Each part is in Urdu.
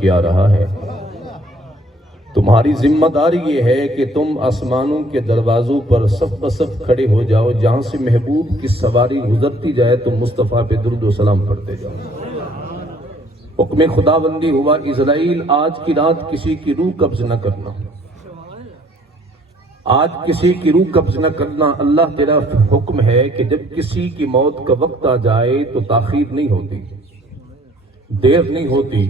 کیا رہا ہے۔ تمہاری ذمہ داری یہ ہے کہ تم آسمانوں کے دروازوں پر صف بصف کھڑے ہو جاؤ، جہاں سے محبوب کی سواری گزرتی جائے تم مصطفیٰ پہ درود و سلام پڑھتے جاؤ۔ حکم خداوندی ہوا، اسرائیل آج کی رات کسی کی روح قبض نہ کرنا، آج کسی کی روح قبض نہ کرنا۔ اللہ تیرا حکم ہے کہ جب کسی کی موت کا وقت آ جائے تو تاخیر نہیں ہوتی، دیر نہیں ہوتی۔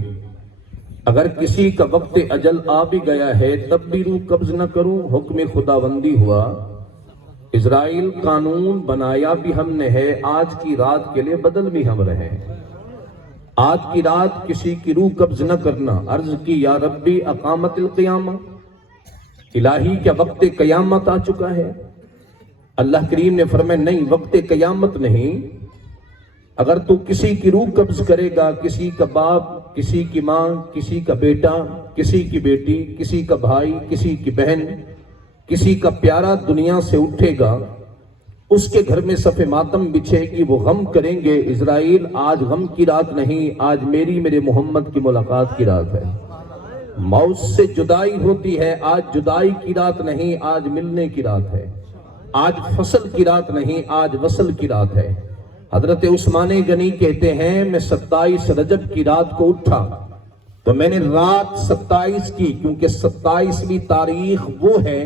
اگر کسی کا وقت اجل آ بھی گیا ہے تب بھی روح قبض نہ کروں۔ حکم خداوندی ہوا، اسرائیل قانون بنایا بھی ہم نے ہے، آج کی رات کے لیے بدل بھی ہم رہے۔ آج کی رات کسی کی روح قبض نہ کرنا۔ عرض کی یا ربی اقامت القیامہ، الہی کیا وقت قیامت آ چکا ہے؟ اللہ کریم نے فرمایا نہیں، وقت قیامت نہیں۔ اگر تو کسی کی روح قبض کرے گا، کسی کا باپ، کسی کی ماں، کسی کا بیٹا، کسی کی بیٹی، کسی کا بھائی، کسی کی بہن، کسی کا پیارا دنیا سے اٹھے گا، اس کے گھر میں صف ماتم بچھے گی، وہ غم کریں گے۔ اسرائیل آج غم کی رات نہیں، آج میرے محمد کی ملاقات کی رات ہے۔ موت سے جدائی ہوتی ہے، آج جدائی کی رات نہیں، آج ملنے کی رات ہے۔ آج فصل کی رات نہیں، آج وصل کی رات ہے۔ حضرت عثمان غنی کہتے ہیں میں 27 رجب کی رات کو اٹھا تو میں نے رات 27 کی، کیونکہ 27ویں تاریخ وہ ہے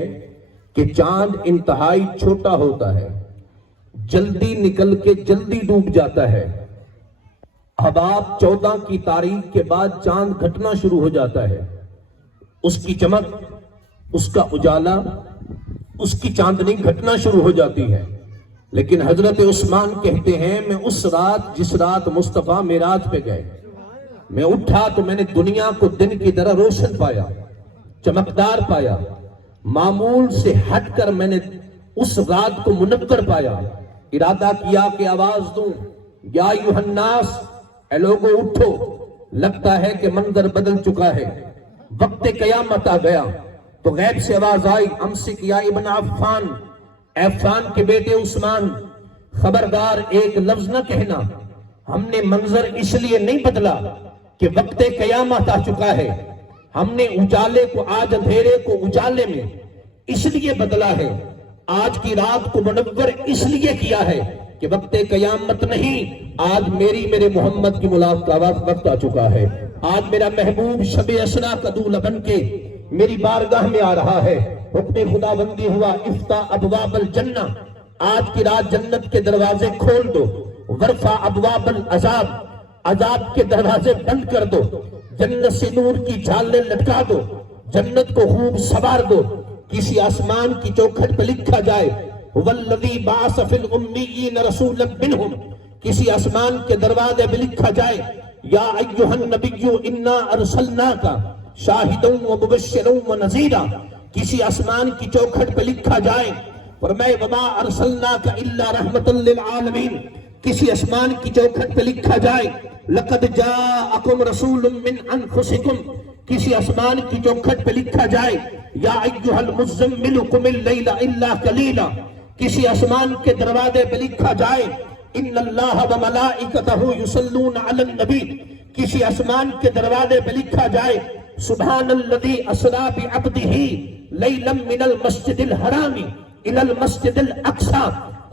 کہ چاند انتہائی چھوٹا ہوتا ہے، جلدی نکل کے جلدی ڈوب جاتا ہے۔ اب آپ 14 کی تاریخ کے بعد چاند گھٹنا شروع ہو جاتا ہے، اس کی چمک، اس کا اجالا، اس کی چاندنی گھٹنا شروع ہو جاتی ہے۔ لیکن حضرت عثمان کہتے ہیں میں اس رات، جس رات مصطفیٰ معراج پہ گئے، میں اٹھا تو میں نے دنیا کو دن کی طرح روشن پایا، چمکدار پایا، معمول سے ہٹ کر میں نے اس رات کو منور پایا۔ ارادہ کیا کہ آواز دوں، یا ایھا الناس، اے لوگو اٹھو، لگتا ہے کہ منظر بدل چکا ہے، وقت قیامت آ گیا۔ تو غیب سے آواز آئی، امسک یا ابن عفان، عفان کے بیٹے عثمان، خبردار ایک لفظ نہ کہنا۔ ہم نے منظر اس لیے نہیں بدلا کہ وقت قیامت آ چکا ہے، ہم نے اجالے کو، آج اندھیرے کو اجالے میں اس لیے بدلا ہے، آج کی رات کو منور اس لیے کیا ہے کہ وقت قیامت نہیں، آج میرے محمد کی ملاقات کا وقت آ چکا ہے۔ آج میرا محبوب شب اسرا کا دولہ بن کے میری بارگاہ میں آ رہا ہے۔ حکم خداوندی ہوا، افتح ابواب الجنہ، آج کی رات جنت کے دروازے کھول دو، ورفع ابواب العذاب، عذاب کے دروازے بند کر دو، جنت سے نور کی جھالیں لٹکا دو، جنت کو خوب سوار دو۔ کسی آسمان کی چوکھٹ پہ لکھا جائے والذی بعث فی الامیین رسولا منہم، کسی آسمان کے دروازے پہ لکھا جائے یا ایھا النبی انا ارسلناک شاہدا ومبشرا ونذیرا، کسی آسمان کی چوکھٹ پہ لکھا جائے فرمائے وما ارسلناک الا رحمتا للعالمین، کسی آسمان کی چوکھٹ پہ لکھا جائے لقد جاءکم رسول من انفسکم، کسی آسمان کی چوکھٹ پہ لکھا جائے یا ایھا المزمل قم اللیل الا قلیلا، کسی آسمان کے دروازے پہ لکھا جائے ان اللہ وملائکتہ یصلون علی النبی، کسی آسمان کے دروازے پہ لکھا جائے سبحان الذی اسری بعبدہ لیلا من المسجد الحرام الی المسجد الاقصی۔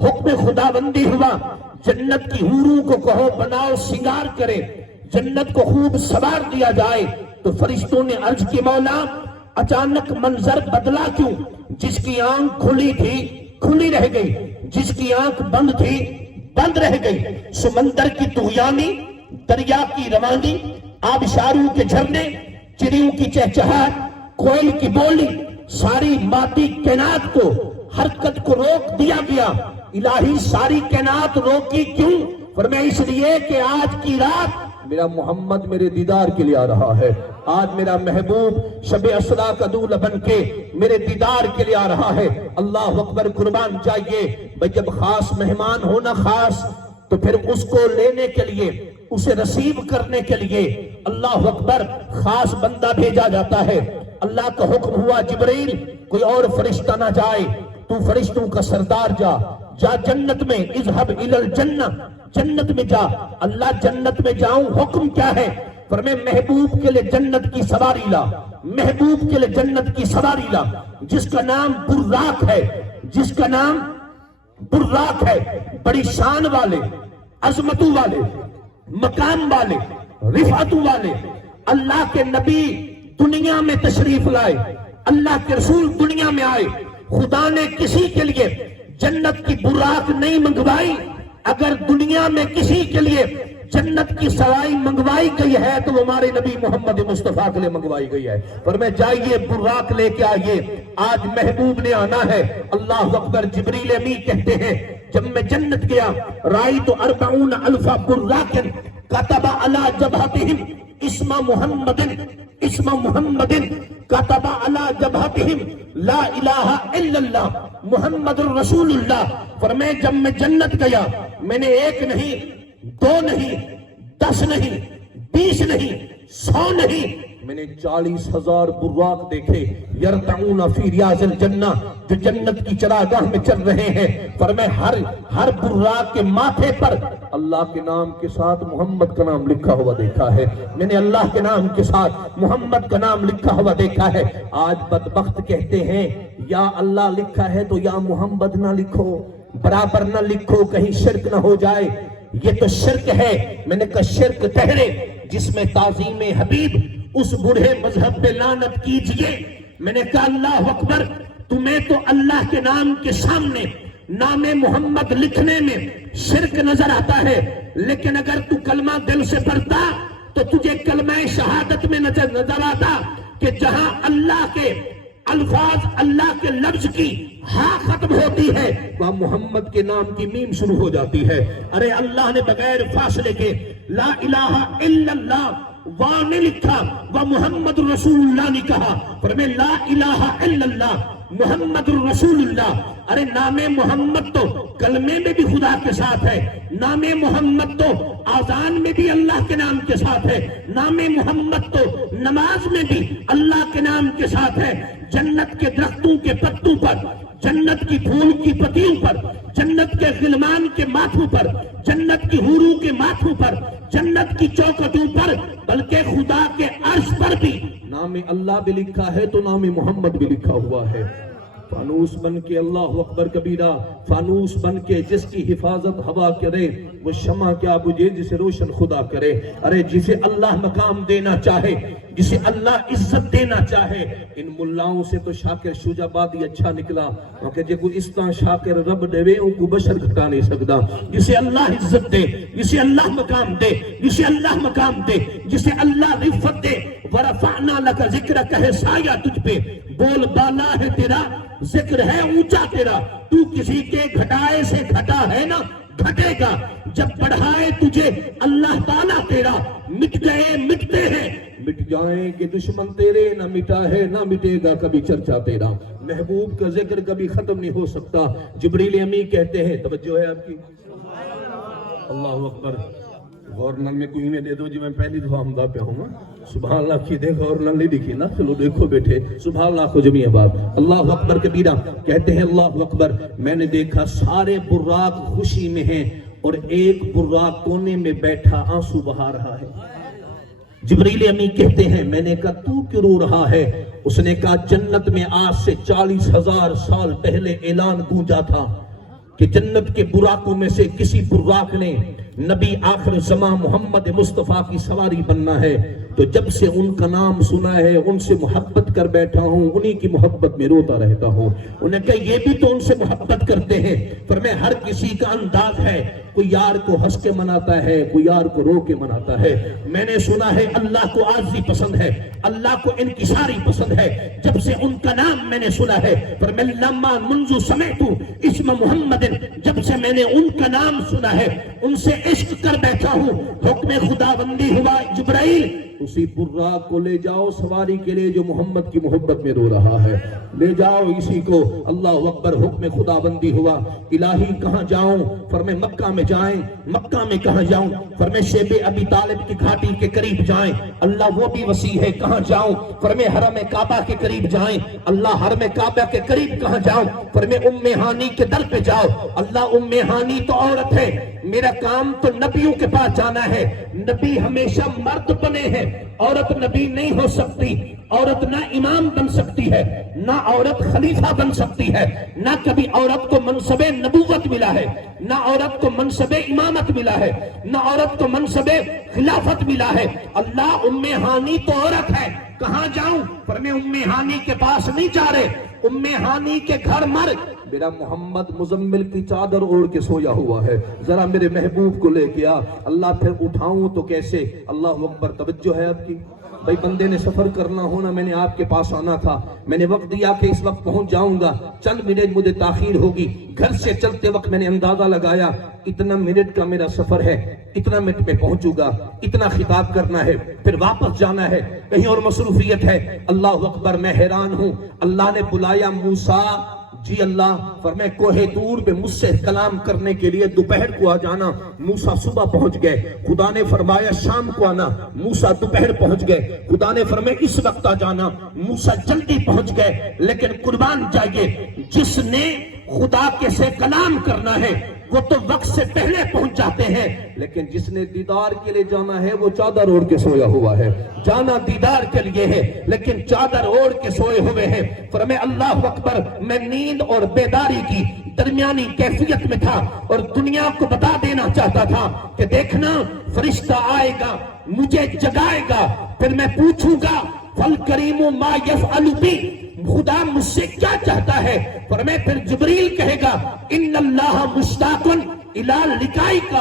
حکم خداوندی ہوا، جنت کی حوروں کو کہو بناؤ سنگار کرے، جنت کو خوب سوار دیا جائے۔ تو فرشتوں نے عرض کی مولا اچانک منظر بدلا کیوں؟ جس کی آنکھ کھلی تھی کھلی رہ گئی، جس کی آنکھ بند تھی بند رہ گئی۔ سمندر کی طغیانی، دریا کی روانی، آبشاروں کے جھرنے، چڑیوں کی چہچہاہٹ، کوئل کی بولی، ساری مادی کائنات کو، حرکت کو روک دیا گیا۔ الہی ساری کائنات روکی کیوں؟ فرمایا اس لیے کہ آج کی رات میرا محمد میرے دیدار کے لیے آ رہا ہے، آج میرا محبوب شب اسرا کا دولہ بن کے میرے دیدار کے لیے آ رہا ہے۔ اللہ اکبر، قربان جائیے۔ بھئی جب خاص مہمان ہونا خاص، تو پھر اس کو لینے کے لیے، اسے رسیو کرنے کے لیے اللہ اکبر خاص بندہ بھیجا جاتا ہے۔ اللہ کا حکم ہوا جبرائیل کوئی اور فرشتہ نہ جائے، تو فرشتوں کا سردار جا جنت میں، اذهب الى الجنہ، جنت میں جا۔ اللہ جنت میں جاؤں، حکم کیا ہے؟ فرمائے محبوب کے لیے جنت کی سواری لا، محبوب کے لیے جنت کی سواری لا، جس کا نام براق ہے، جس کا نام براق ہے، بڑی شان والے، عظمتوں والے، مقام والے، رفعتوں والے، اللہ کے نبی دنیا میں تشریف لائے، اللہ کے رسول دنیا میں آئے، خدا نے کسی کے لیے جنت کی براق نہیں منگوائی، اگر دنیا میں کسی کے لیے جنت کی سواری منگوائی گئی ہے تو وہ ہمارے نبی محمد مصطفیٰ کے لیے منگوائی گئی ہے۔ فرمایا جائیے براق لے کے آئیے، آج محبوب نے آنا ہے۔ اللہ اکبر۔ جبریل امین کہتے ہیں جب میں جنت گیا رأیت 40 الف براق کتب علی جبہتہم اسم محمد، اسم محمد کتب علی جبہتہم لا الہ الا اللہ محمد الرسول اللہ۔ فرمایا جب میں جنت گیا میں نے 1 نہیں 2 نہیں 10 نہیں 20 نہیں 100 نہیں، میں نے 40,000 براق دیکھے یرتعون فی ریاض الجنہ، جو جنت کی چراگاہ میں چل رہے ہیں۔ فرمایا ہر براق کے ماتھے پر اللہ کے نام کے ساتھ محمد کا نام لکھا ہوا دیکھا ہے، میں نے اللہ کے نام کے ساتھ محمد کا نام لکھا ہوا دیکھا ہے۔ آج بدبخت کہتے ہیں یا اللہ لکھا ہے تو یا محمد نہ لکھو، برابر نہ لکھو، کہیں شرک نہ ہو جائے۔ یہ تو شرک ہے۔ میں نے کہا شرک ٹھہرے جس میں تعظیم حبیب، اس بوڑھے مذہب پہ لعنت کیجئے۔ میں نے کہا اللہ اکبر، تمہیں تو اللہ کے نام کے سامنے نام محمد لکھنے میں شرک نظر آتا ہے، لیکن اگر تو کلمہ دل سے پڑھتا تو تجھے کلمہ شہادت میں نظر آتا کہ جہاں اللہ کے الفاظ، اللہ کے لفظ کی ہاں ختم ہوتی ہے وہاں محمد کے نام کی میم شروع ہو جاتی ہے۔ ارے اللہ نے بغیر فاصلے کے لا الہ الا اللہ واہ نے لکھا، وہ محمد رسول اللہ نے کہا۔ فرمایا لا الہ الا اللہ محمد الرسول اللہ۔ ارے نام محمد تو کلمے میں بھی خدا کے ساتھ ہے، نام محمد تو آذان میں بھی اللہ کے نام کے ساتھ ہے، نام محمد تو نماز میں بھی اللہ کے نام کے ساتھ ہے۔ جنت کے درختوں کے پتوں پر، جنت کی پھول کی پتیوں پر، جنت کے غلمان کے ماتھوں پر، جنت کی حوروں کے ماتھوں پر، جنت کی چوکھٹوں پر، بلکہ خدا کے عرش پر بھی نام اللہ بھی لکھا ہے تو نام محمد بھی لکھا ہوا ہے۔ فانوس بن کے اللہ اکبر کبیرہ، فانوس بن کے جس کی حفاظت ہوا کرے وہ شمع کیا بجھے جسے روشن خدا کرے۔ ارے جسے اللہ مقام دینا چاہے، جسے اللہ عزت دینا چاہے، ان ملاؤں سے تو شاکر شجابادی اچھا نکلا، کیونکہ جے کوئی اس طرح شاکر رب دے ان کو بشر گھٹا نہیں سکتا۔ جسے اللہ عزت دے، جسے اللہ مقام دے، جسے اللہ مقام دے، جسے اللہ رفت دے، ورفعنا لک ذکرک ہے سایہ تجھ پہ، بول بالا ہے تیرا، ذکر ہے اونچا تیرا، تو کسی کے گھٹائے سے گھٹا ہے نا گھٹے گا، جب بڑھائے تجھے اللہ تعالیٰ تیرا، مٹ گئے مٹتے ہیں، مٹ جائیں کہ دشمن تیرے، نہ مٹا ہے نہ مٹے گا کبھی چرچا تیرا۔ محبوب کا ذکر کبھی ختم نہیں ہو سکتا۔ جبریل امین کہتے ہیں، توجہ ہے آپ کی، اللہ اکبر۔ گورنر میں کوئی میں دے دو جی میں پہلی دفعہ حمدہ پہ ہوں گا، سبحان اللہ کی دیکھ گورنر نہیں دکھی نا، چلو دیکھو بیٹھے، سبحان اللہ کو جمعی بات، اللہ اکبر کبیرہ۔ کہتے ہیں اللہ اکبر، میں نے دیکھا سارے براق خوشی میں ہیں اور ایک براق کونے میں بیٹھا آنسو بہا رہا ہے۔ جبریل امین کہتے ہیں میں نے کہا تو کیوں رو رہا ہے؟ اس نے کہا جنت میں آج سے 40,000 سال پہلے اعلان گونجا تھا کہ جنت کے براقوں میں سے کسی براق نے نبی آخر زمان محمد مصطفیٰ کی سواری بننا ہے، تو جب سے ان کا نام سنا ہے ان سے محبت کر بیٹھا ہوں، انہی کی محبت میں روتا رہتا ہوں۔ انہیں کہا یہ بھی تو ان سے محبت کرتے ہیں۔ فرمایا ہر کسی کا انداز ہے، کوئی یار کو ہنس کے مناتا ہے، کوئی یار کو رو کے مناتا ہے۔ میں نے سنا ہے اللہ کو عاجزی پسند ہے، اللہ کو انکساری پسند ہے۔ جب سے ان کا نام میں نے سنا ہے، فرمایا لما منذ سمعت اسم محمد، جب سے میں نے ان کا نام سنا ہے ان سے عشق کر بیٹھا ہوں۔ حکم خدا بندی ہوا جبرائیل اسی براق کو لے جاؤ سواری کے لیے جو محمد کی محبت میں رو رہا ہے، لے جاؤ اسی کو۔ اللہ اکبر، حکم خدا بندی ہوا۔ الہی کہاں جاؤں؟ فرمائے مکہ میں جائیں۔ مکہ میں کہاں جاؤں؟ فرمائے شیب ابی طالب کی گھاٹی کے قریب جائیں۔ اللہ وہ بھی وسیع ہے، کہاں جاؤں؟ فرمائے حرم کعبہ کے قریب جائیں۔ اللہ حرم کعبہ کے قریب کہاں جاؤں؟ فرمائے ام ہانی کے در پہ جاؤ۔ اللہ ام ہانی تو عورت ہے، میرا کام تو نبیوں کے پاس جانا ہے۔ نبی ہمیشہ مرد بنے ہیں، عورت نبی نہیں ہو سکتی۔ عورت نہ امام بن سکتی ہے، نہ عورت خلیفہ بن سکتی ہے، نہ کبھی عورت کو منصب نبوت ملا ہے، نہ عورت کو منصب امامت ملا ہے، نہ عورت کو منصب خلافت ملا ہے۔ اللہ ام ہانی تو عورت ہے، کہاں جاؤں؟ فرمائے ام ہانی کے پاس نہیں جا رہے، ام ہانی کے گھر مر میرا محمد مزمل کی چادر اوڑھ کے سویا ہوا ہے، ذرا میرے محبوب کو لے کے آ۔ اللہ پھر اٹھاؤں تو کیسے؟ اللہ اکبر، توجہ ہے آپ کی؟ بھائی بندے نے سفر کرنا ہونا، میں نے آپ کے پاس آنا تھا، میں نے وقت دیا کہ اس وقت پہنچ جاؤں گا، چند منٹ مجھے تاخیر ہوگی۔ گھر سے چلتے وقت میں نے اندازہ لگایا اتنا منٹ کا میرا سفر ہے، اتنا منٹ میں پہنچوں گا، اتنا خطاب کرنا ہے، پھر واپس جانا ہے، کہیں اور مصروفیت ہے۔ اللہ اکبر، میں حیران ہوں۔ اللہ نے بلایا موسیٰ، جی اللہ، فرمائے کوہ طور پہ مجھ سے کلام کرنے کے لیے دوپہر کو آ جانا۔ موسیٰ صبح پہنچ گئے، خدا نے فرمایا شام کو آنا، موسیٰ دوپہر پہنچ گئے، خدا نے فرمایا اس وقت آ جانا، موسیٰ جلدی پہنچ گئے۔ لیکن قربان جائیے، جس نے خدا کے سے کلام کرنا ہے وہ تو وقت سے پہلے پہنچ جاتے ہیں، لیکن جس نے دیدار کے لیے جانا ہے وہ چادر اوڑھ کے سویا ہوا ہے۔ جانا دیدار کے لیے ہے لیکن چادر اوڑھ کے سوئے ہوئے ہیں۔ فرمائے اللہ اکبر، میں نیند اور بیداری کی درمیانی کیفیت میں تھا اور دنیا کو بتا دینا چاہتا تھا کہ دیکھنا فرشتہ آئے گا، مجھے جگائے گا، پھر میں پوچھوں گا فَالْكَرِيمُ مَا يَفْعَلُ بِي، خدا مجھ سے کیا چاہتا ہے؟ فرمائے پھر جبریل کہے گا ان اللہ مشتاق الی لقائک،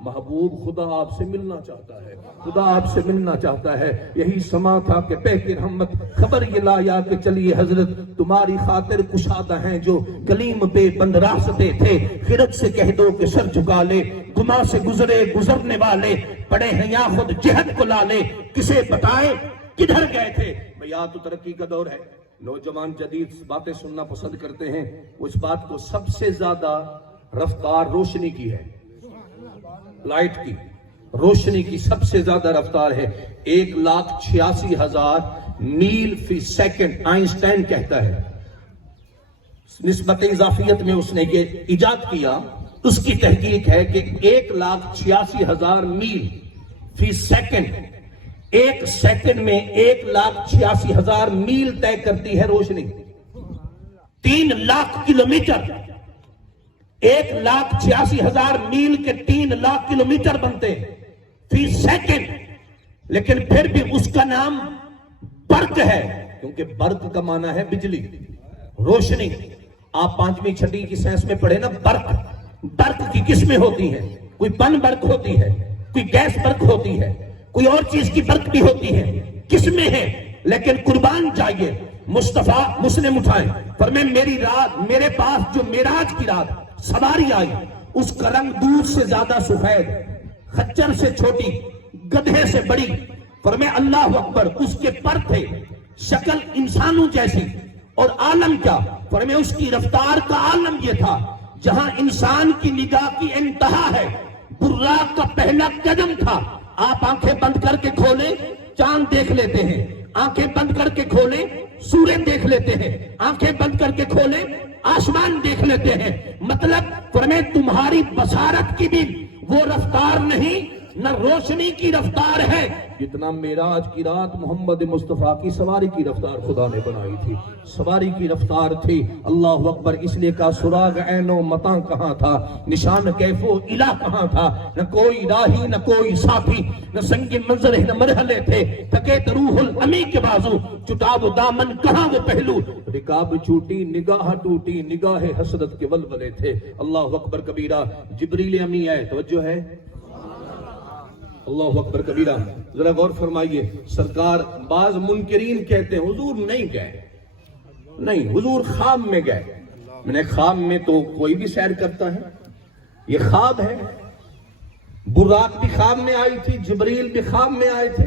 محبوب خدا آپ سے ملنا چاہتا ہے، خدا آپ سے ملنا چاہتا ہے۔ یہی سما تھا کہ پہ کی رحمت خبر یہ لایا کہ چلیے حضرت تمہاری خاطر کشادہ ہیں جو گلیم پہ بند راستے تھے، خرد سے کہہ دو کہ سر جھکا لے، گما سے گزرے گزرنے والے، پڑے ہیں یا خود جہد کو لا لے، کسے بتائے کدھر گئے تھے؟ بھیا تو ترقی کا دور ہے، نوجوان جدید باتیں سننا پسند کرتے ہیں، اس بات کو سب سے زیادہ رفتار روشنی کی ہے، لائٹ کی، روشنی کی سب سے زیادہ رفتار ہے 1,86,000 میل فی سیکنڈ۔ آئنسٹائن کہتا ہے، نسبت اضافیت میں اس نے یہ ایجاد کیا، اس کی تحقیق ہے کہ 1,86,000 میل فی سیکنڈ، ایک سیکنڈ میں 1,86,000 میل طے کرتی ہے روشنی۔ 3 لاکھ کلومیٹر، 1,86,000 میل کے 3 لاکھ کلومیٹر بنتے ہیں فی سیکنڈ، لیکن پھر بھی اس کا نام برق ہے، کیونکہ برق کا معنی ہے بجلی، روشنی۔ آپ 5ویں 6ٹی کی سائنس میں پڑھے نا، برق کی قسمیں ہوتی ہیں، کوئی پن برق ہوتی ہے، کوئی گیس برق ہوتی ہے، کوئی اور چیز کی برق بھی ہوتی ہے، قسمیں ہیں، لیکن قربان جائیے مصطفیٰ مسلم اٹھائیں، فرمائے میری رات، میرے پاس جو معراج کی رات سواری آئی، اس کا رنگ دودھ سے زیادہ سفید، خچر سے چھوٹی، گدھے سے بڑی، فرمائے اللہ اکبر، اس کے پر تھے شکل انسانوں جیسی، اور عالم کیا؟ فرمائے اس کی رفتار کا عالم یہ تھا جہاں انسان کی نگاہ کی انتہا ہے، براق کا پہلا قدم تھا۔ آپ آنکھیں بند کر کے کھولیں چاند دیکھ لیتے ہیں، آنکھیں بند کر کے کھولیں سورج دیکھ لیتے ہیں، آنکھیں بند کر کے کھولیں آسمان دیکھ لیتے ہیں۔ مطلب فرمائے تمہاری بصارت کی بھی وہ رفتار نہیں، نہ روشنی کی رفتار ہے جتنا معراج کی رات محمد مصطفیٰ کی سواری کی رفتار خدا نے بنائی تھی، سواری کی رفتار تھی۔ اللہ اکبر، اس لیے کا سراغ عین و متاں کہاں تھا، نشان کیف و الہ کہاں تھا، نہ کوئی راہی نہ کوئی ساتھی، نہ سنگ منظر نہ مرحلے تھے، تھکے روح الامی کے بازو، چٹا وہ دامن کہاں وہ پہلو، رکاب چھوٹی نگاہ ٹوٹی، نگاہ حسرت کے ولولے تھے۔ اللہ اکبر کبیرہ، جبریل امی آئے، توجہ ہے، اللہ اکبر کبیرہ، ذرا غور فرمائیے۔ سرکار، بعض منکرین کہتے ہیں حضور نہیں گئے، نہیں حضور خواب میں گئے۔ میں نے خواب میں تو کوئی بھی سیر کرتا ہے، یہ خواب ہے۔ براق بھی خواب میں آئی تھی، جبریل بھی خواب میں آئے تھے،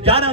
11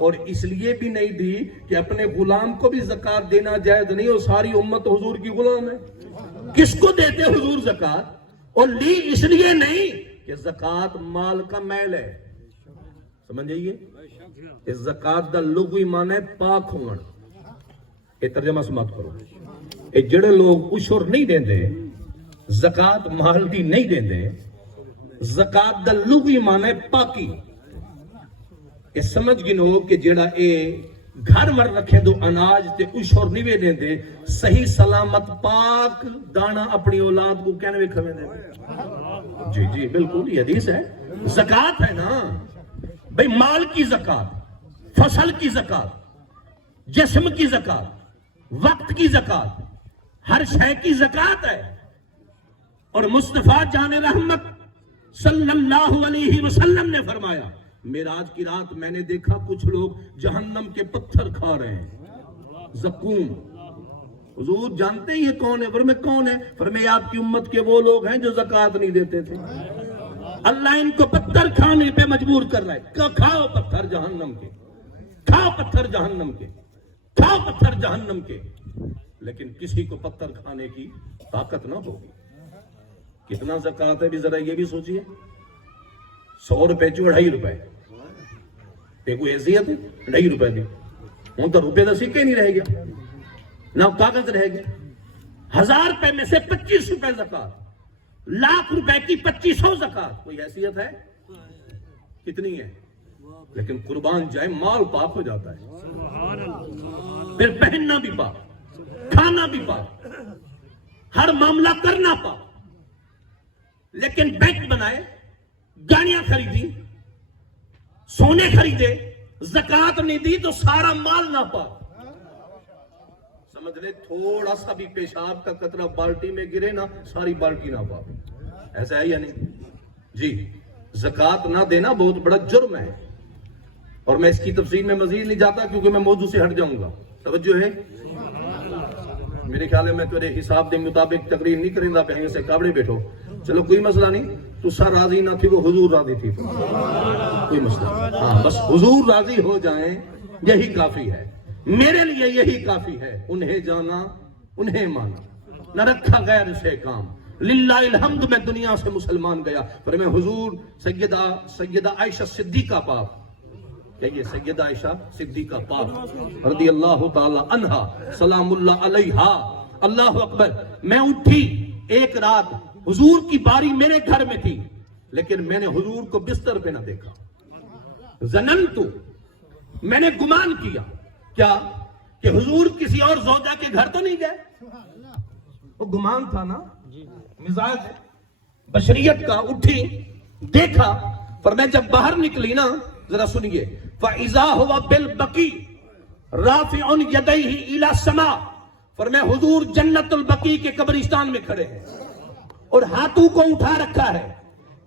اور اس لیے بھی نہیں دی کہ اپنے غلام کو بھی زکات دینا جائز نہیں، اور ساری امت حضور کی غلام ہے۔ کس کو دیتے حضور زکات؟ اور لی اس لیے نہیں کہ زکات مال کا میل ہے، سمجھ جائیے، اس زکات دا لغوی معنی ہے پاک ہون۔ یہ ترجمہ سماعت کرو، یہ جڑے لوگ عشر نہیں دیندے، زکات مال دی نہیں دیندے، زکات دا لغوی معنی ہے پاکی۔ یہ سمجھ گنو کہ جڑا اے گھر مر رکھے دو اناج تے عشر نہیں وے دیندے، صحیح سلامت پاک دانا اپنی اولاد کو کہنے وے کھوے دے۔ جی جی بالکل یہ حدیث ہے، زکات ہے نا بھئی، مال کی زکات، فصل کی زکات، جسم کی زکات، وقت کی زکات، ہر شے کی زکات ہے۔ اور مصطفیٰ جان رحمت صلی اللہ علیہ وسلم نے فرمایا، معراج کی رات میں نے دیکھا کچھ لوگ جہنم کے پتھر کھا رہے ہیں، زقوم۔ حضور جانتے ہیں یہ کون ہے؟ فرمایا کون ہے؟ فرمایا آپ کی امت کے وہ لوگ ہیں جو زکات نہیں دیتے تھے، اللہ ان کو پتھر کھانے پہ مجبور کر رہا ہے۔ کھاؤ پتھر جہنم کے، کھاؤ پتھر جہنم کے، کھاؤ پتھر جہنم کے، لیکن کسی کو پتھر کھانے کی طاقت نہ ہوگی۔ کتنا زکات ہے بھی ذرا یہ بھی سوچئے، 100 روپے چو 2.5 روپے، یہ کوئی حیثیت ہے 2.5 روپے دی؟ ہوں تو روپے کا سکے نہیں رہ گیا، نہ کاغذ رہ گیا۔ 1000 روپے میں سے 25 روپے زکات، لاکھ روپے کی 2500 زکات، کوئی حیثیت ہے؟ کتنی ہے؟ لیکن قربان جائے مال پاک ہو جاتا ہے، پھر پہننا بھی پاک، کھانا بھی پاک، ہر معاملہ کرنا پاک۔ لیکن بینک بنائے، گاڑیاں خریدی، سونے خریدے، زکات نہیں دی تو سارا مال نہ پاک۔ سمجھ لے تھوڑا سا بھی پیشاب کا قطرہ بالٹی میں گرے نا، ساری بالٹی نہ پاک۔ ایسا ہے یا نہیں؟ جی، زکات نہ دینا بہت بڑا جرم ہے، اور میں اس کی تفصیل میں مزید نہیں جاتا کیونکہ میں موضوع سے ہٹ جاؤں گا۔ توجہ ہے؟ میرے خیال ہے میں تیرے حساب دے مطابق تقریر نہیں کریں گا، کہیں سے کابڑے بیٹھو، چلو کوئی مسئلہ نہیں، تو سا راضی نہ تھی وہ حضور راضی تھی، کوئی مسئلہ، ہاں بس حضور راضی ہو جائیں یہی کافی ہے، میرے لیے یہی کافی ہے۔ انہیں جانا انہیں مانا، نہ رکھا غیر سے کام، للہ الحمد میں دنیا سے مسلمان گیا۔ پر میں حضور سیدہ عائشہ صدیقہ پاک، کہیے سیدہ عائشہ صدیقہ پاک رضی اللہ تعالی عنہا سلام اللہ علیہا، اللہ اکبر۔ میں اٹھی ایک رات، حضور کی باری میرے گھر میں تھی، لیکن میں نے حضور کو بستر پہ نہ دیکھا۔ ظننتو، میں نے گمان کیا، کیا کہ حضور کسی اور زوجہ کے گھر تو نہیں گئے؟ وہ گمان تھا نا، مزاج بشریت کا۔ اٹھی دیکھا، پر میں جب باہر نکلی نا، ذرا سنیے، فَإِذَا هُوَ بِالْبَقِيعِ رَافِعٌ يَدَيْهِ إِلَى السَّمَاءِ، فرمایا حضور جنت البقیع کے قبرستان میں کھڑے ہیں اور ہاتھوں کو اٹھا رکھا ہے۔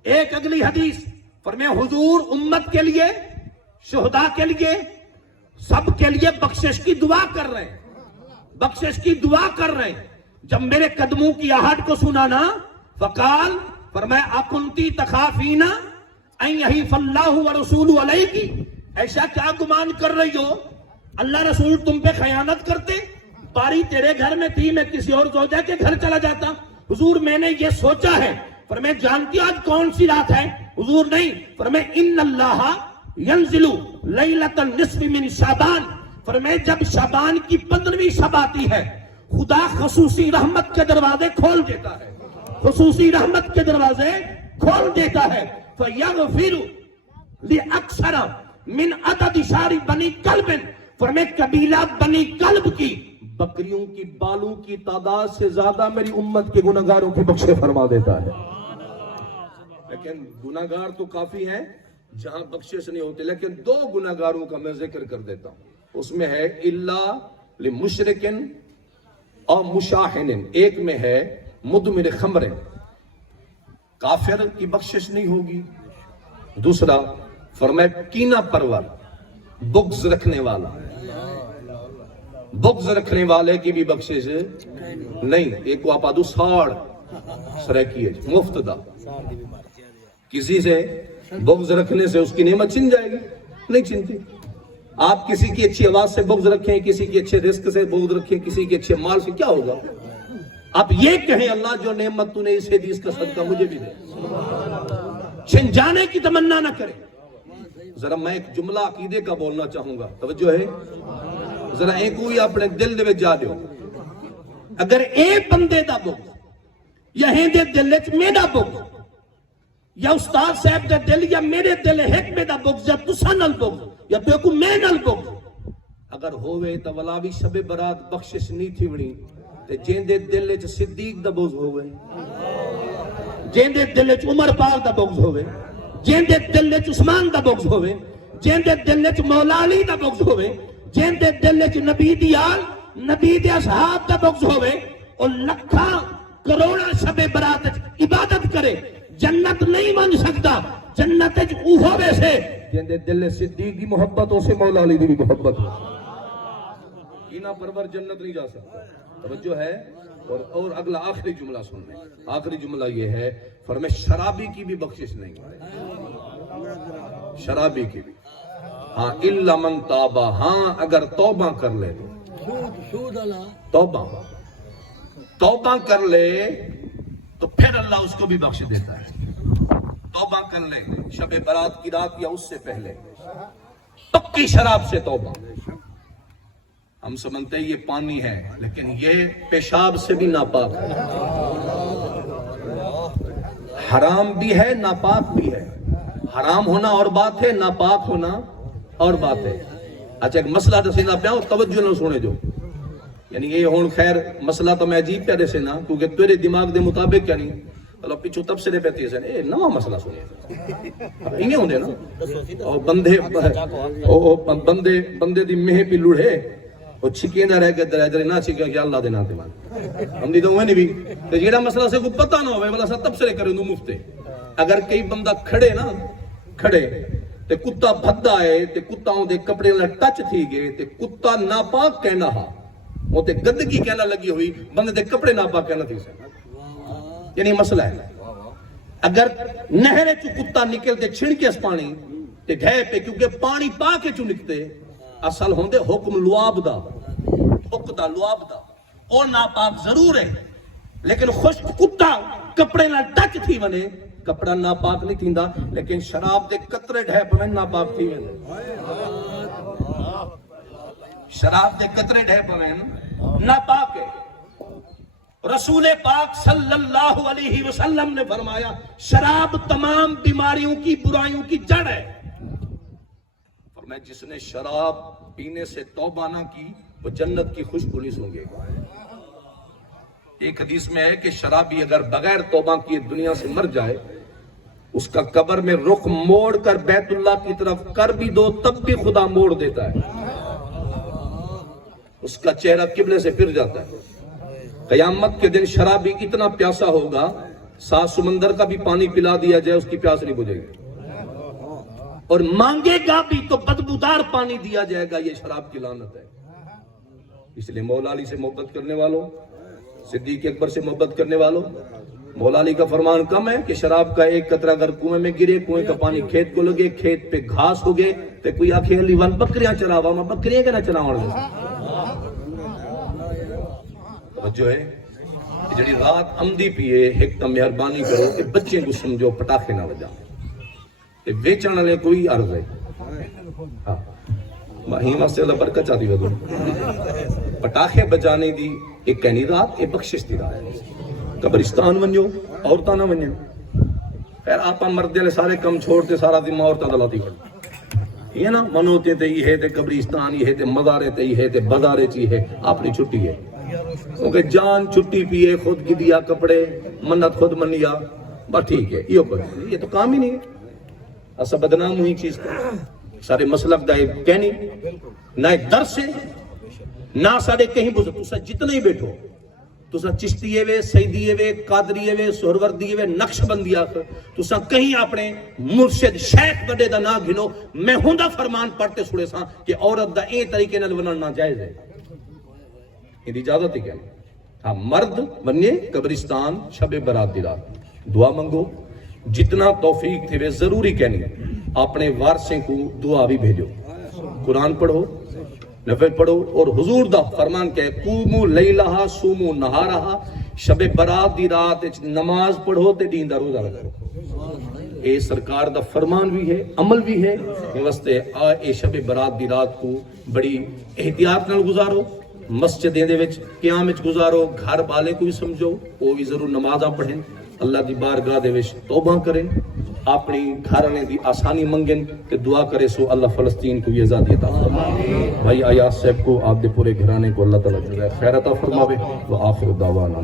ایک اگلی حدیث فرمایا حضور امت کے لیے، شہداء کے لیے، سب کے لیے بخشش کی دعا کر رہے ہیں، بخشش کی دعا کر رہے ہیں۔ جب میرے قدموں کی آہٹ کو سنا نا، فقال، فرمایا اکنتی تخافینا ان یحیف اللہ ورسولہ علیکی، ایسا کیا گمان کر رہی ہو اللہ رسول تم پہ خیانت کرتے؟ باری تیرے گھر میں تھی، میں کسی اور زوجہ کے گھر چلا جاتا۔ حضور میں نے یہ سوچا ہے۔ فرمایا جانتی آج کون سی رات ہے؟ حضور نہیں۔ فرمایا ان اللہ ینزل لیلۃ النصف من شعبان، فرمایا جب شعبان کی 15ویں شب آتی ہے، خدا خصوصی رحمت کے دروازے کھول دیتا ہے، خصوصی رحمت کے دروازے کھول دیتا ہے۔ فیغفر لاکثر من عدد شعر بنی کلب، فرمایا قبیلہ بنی کلب کی بکریوں کی بالوں کی تعداد سے زیادہ میری امت کے گناہگاروں کی بخشے فرما دیتا ہے۔ لیکن گناہگار تو کافی ہیں جہاں بخشش نہیں ہوتے، لیکن 2 گناہگاروں کا میں ذکر کر دیتا ہوں۔ اس میں ہے الا لمشرکن اور مشاہن، ایک میں ہے مدمن خمر، کافر کی بخشش نہیں ہوگی۔ دوسرا فرمایا کینہ پرور، بغض رکھنے والا، بغض رکھنے والے کی بھی بخشش نہیں۔ ایک کو آپ آدھو ساڑ سریکی ہے مفت دا، کسی سے بغض رکھنے سے اس کی نعمت چھن جائے گی؟ نہیں چھنتی۔ آپ کسی کی اچھی آواز سے بغض رکھیں, کسی کی اچھے رزق سے بغض رکھیں, کسی کے اچھے مال سے, کیا ہوگا؟ آپ یہ کہیں اللہ جو نعمت تو نے اس حدیث کا صدقہ مجھے بھی دے, چھن جانے کی تمنا نہ کرے. ذرا میں ایک جملہ عقیدے کا بولنا چاہوں گا, توجہ ہے, ذرا ایک کوئی اپنے دل دے وچ جا دیو. اگر ایک بندے دا بغض یا ہندے دل وچ میرا بغض یا استاد صاحب دا دل یا میرے دل ایک میں دا بغض یا تساں نال بغض یا تو کو میں نال بغض اگر ہوئے تو ولا بھی شب برات بخشش نہیں تھی ونی تے جیندے دل وچ صدیق دا بغض ہوئے, جیندے دل وچ عمر پاک دا بغض ہوئے, جیندے دل وچ عثمان دا بغض ہوئے, جیندے دل وچ مولا علی دا بغض ہوئے, جیندے دل وچ نبی دی آل نبی دے اصحاب دا بغض ہوئے, اور لکھاں کروڑا شب برات عبادت کرے, جنت نہیں بن سکتا. جنت اوہو ویسے جیندے دل صدیق کی محبت ہو سے مولا علی دی محبت ہو, کینا پرور جنت نہیں جا سکتا. توجہ ہے. اور اگلا آخری جملہ سننے, آخری جملہ یہ ہے, فرمائے شرابی کی بھی بخشش نہیں, شرابی کی بھی, ہاں الا من تابا, ہاں اگر توبہ کر لے, توبہ کر لے تو پھر اللہ اس کو بھی بخش دیتا ہے. توبہ کر لے شب برات کی رات یا اس سے پہلے, پکی شراب سے توبہ. ہم سمجھتے ہیں یہ پانی ہے, لیکن یہ پیشاب سے بھی ناپاک ہے, حرام بھی ہے ناپاک بھی ہے. حرام ہونا اور بات ہے, ناپاک ہونا اور بات ہے. اچھا ایک مسئلہ دسینا پیا, توجہ نہ سنے جو, یعنی یہ ہون خیر مسئلہ تو میں عجیب پیارے سے نا, کیونکہ تیرے دماغ دے مطابق کیا نہیں, اللہ پیچھو تب سے رہتے ہیں اے نواں مسئلہ سنے انہیں ہوندے نا, اور بندے دی مہ پی لڑے اور چھکیں نہ رہ کے درے نہ چھکیں کہ اللہ دے نا تے مان ہم دی تو ہوئے نہیں بھی تے جیڑا مسئلہ سے کو پتہ نہ ہوئے والا سا تب سے کرے نو مفتے. اگر کئی بندہ کھڑے نا, کھڑے تے کتا بھدا ہے تے کتاؤں دے کپڑے نال ٹچ تھی گئے تے کتا ناپاک کہنا ہا, وہ تے گندگی کہنا لگی ہوئی, بندے دے کپڑے ناپاک کہنا تھی سے, یعنی مسئلہ ہے. اگر نہرے چو کتا نکلتے چھڑکے اس پانی تے ڈھے پہ, کیونکہ پانی پاکے چو نکتے اصل ہوندے حکم لعاب دا, حکم دا لعاب دا, اور ناپاک ضرور ہے, لیکن خشک کتا کپڑے نہ ٹچ تھی ونے کپڑا ناپاک نہیں تھیندا, لیکن شراب دے قطرے ڈھے پہ ناپاک تھی ونے, شراب دے قطرے ڈھے پہ ناپاک ہے. رسول پاک صلی اللہ علیہ وسلم نے فرمایا شراب تمام بیماریوں کی برائیوں کی جڑ ہے. فرمایا جس نے شراب پینے سے توبہ نہ کی وہ جنت کی خوشبو نہیں سونگے گا. ایک حدیث میں ہے کہ شرابی اگر بغیر توبہ کیے دنیا سے مر جائے, اس کا قبر میں رخ موڑ کر بیت اللہ کی طرف کر بھی دو تب بھی خدا موڑ دیتا ہے, اس کا چہرہ قبلے سے پھر جاتا ہے. قیامت کے دن شرابی اتنا پیاسا ہوگا 7 سمندر کا بھی پانی پلا دیا جائے اس کی پیاس نہیں بجھے گی, اور مانگے گا بھی تو بدبودار پانی دیا جائے گا. یہ شراب کی لعنت ہے. اس لیے مولا علی سے محبت کرنے والوں, صدیق اکبر سے محبت کرنے والوں, مولا علی کا فرمان کم ہے کہ شراب کا ایک قطرہ اگر کنویں میں گرے, کنویں کا پانی کھیت کو لگے, کھیت پہ گھاس ہو گئے تو کوئی آنکھیں علی ون بکریاں چراوا, میں بکریاں کہنا چراوڑ گا. جو ہے جڑی رات عمدی پیے ایک تو مہربانی کرو کہ بچے کو سمجھو پٹاخے نہ بجاؤ, بیچن والے کوئی عرض ہے ہی واسطے اللہ برکت چاہتی ہے. پٹاخے بجانے دی ایک کہنی رات ایک بخشش دی رات. قبرستان ونجو عورتاں نہ ونجو, خیر آپ مرد والے سارے کم چھوڑتے سارا دن عورتاں دا لاتی پڑ یہ نا منوتے تے یہ ہے تے قبرستان یہ ہے تے مزارے تے یہ ہے تے بازارے چی ہے, اپنی چھٹی ہے کیونکہ جان چھٹی پیے خود کی دیا کپڑے منت خود منیا بس ٹھیک ہے. یہ تو کام ہی نہیں ہے, ایسا بدنام ہوئی چیز کا سارے مسلک دا کہنی نہ در سے نہ سارے کہیں بزر. تسا جتنے ہی بیٹھو, تسا چشتیے وے, سیدیے وے, قادریے وے, سہروردیے وے, نقش بندیا کر, تسا کہیں اپنے مرشد شیخ بڑے دا نہ گھنو. میں ہوندا فرمان پڑھتے سڑے ساں کہ عورت دا اے طریقے نال وننا جائز ہے, یہ اجازت ہی کہنا. ہاں مرد بنیے قبرستان شب برات دی رات دعا منگو, جتنا توفیق تھے وہ ضروری کہنی, اپنے وارثیں کو دعا بھی بھیجو. قرآن پڑھو، نفل پڑھو، اور حضور دا فرمان کہ قوموا لیلہا صوموا نہارہا، شب برات دی رات نماز پڑھو تے دین دا روزہ رکھو۔ اے سرکار دا فرمان بھی ہے، عمل بھی ہے، واسطے اے شب برات دی رات کو بڑی احتیاط نال گزارو، مسجدیں دے وچ قیام وچ گزارو، گھر والے کو بھی سمجھو وہ بھی ضرور نمازاں پڑھیں، اللہ دی بارگاہ دے وچ توبہ کریں، اپنی گھرانے دی آسانی منگن کہ دعا کرے سو اللہ فلسطین کو یہ آزادی عطا فرمائے۔ بھائی ایاز صاحب کو، آپ دے پورے گھرانے کو اللہ تعالیٰ جو ہے خیر عطا فرماوے۔ وآخر دعوانا